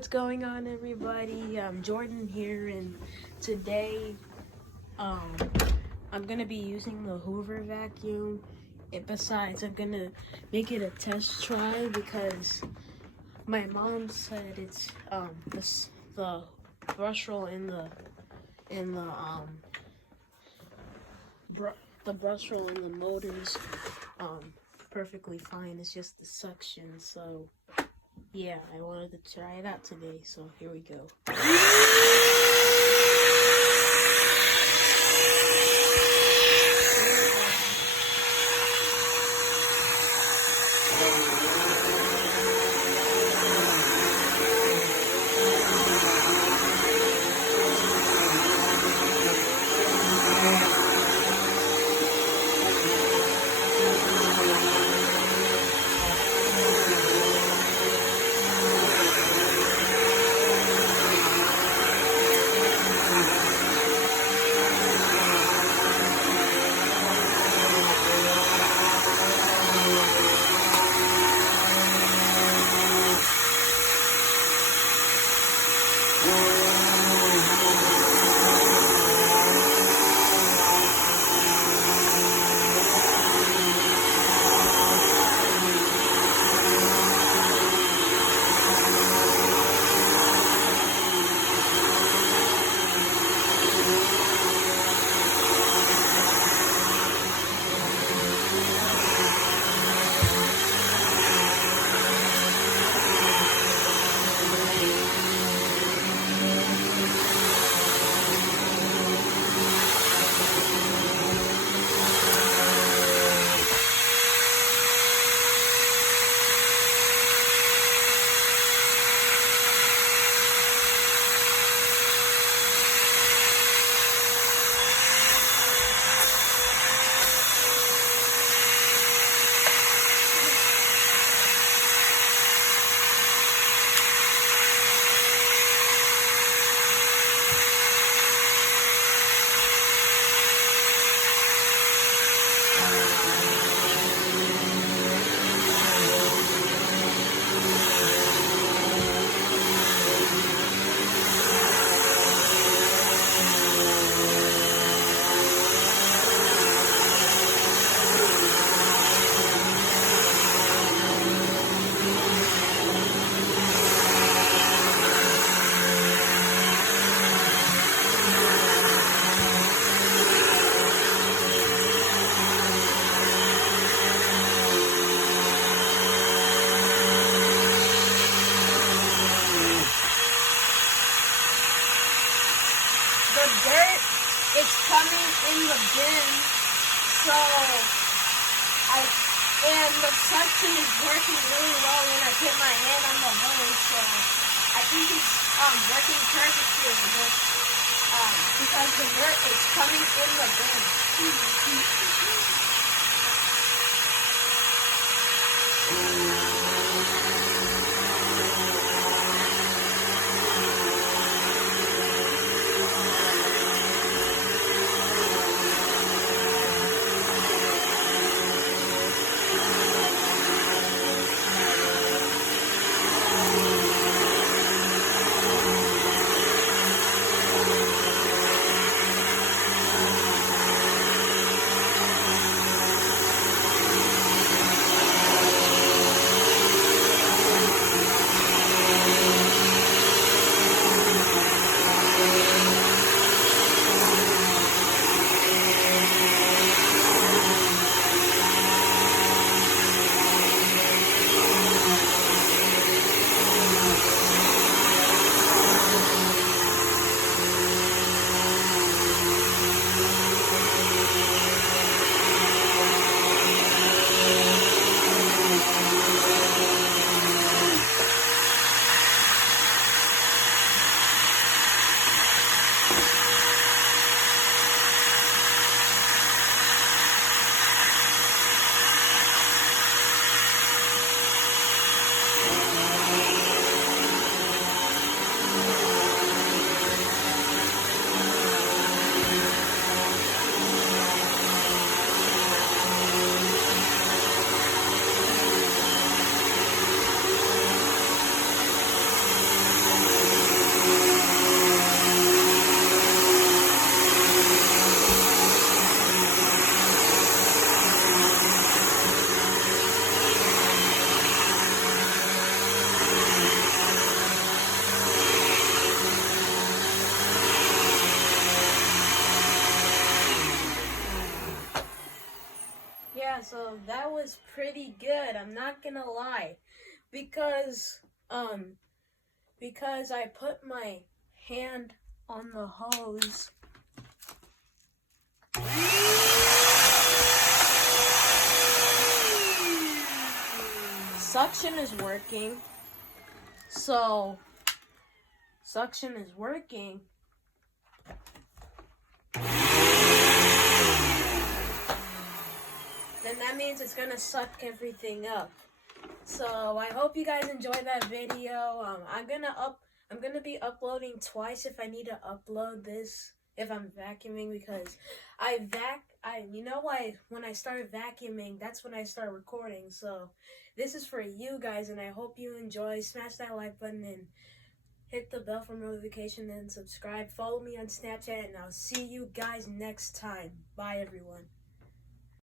what's going on, everybody? I'm Jordan here, and today I'm gonna be using the Hoover vacuum. Besides, I'm gonna make it a test try because my mom said it's the brush roll in the brush roll in the motor's perfectly fine. It's just the suction, so yeah, I wanted to try it out today, so here we go. The dirt is coming in the bin, and the suction is working really well when I put my hand on the hose, so I think it's working perfectly because the dirt is coming in the bin. So that was pretty good. I'm not gonna lie, because I put my hand on the hose. Suction is working. So suction is working. Then that means it's gonna suck everything up. So I hope you guys enjoyed that video. I'm gonna be uploading twice if I need to upload this if I'm vacuuming, because you know why, when I start vacuuming, that's when I start recording. So this is for you guys, and I hope you enjoy. Smash that like button and hit the bell for notification and subscribe. Follow me on Snapchat, and I'll see you guys next time. Bye, everyone.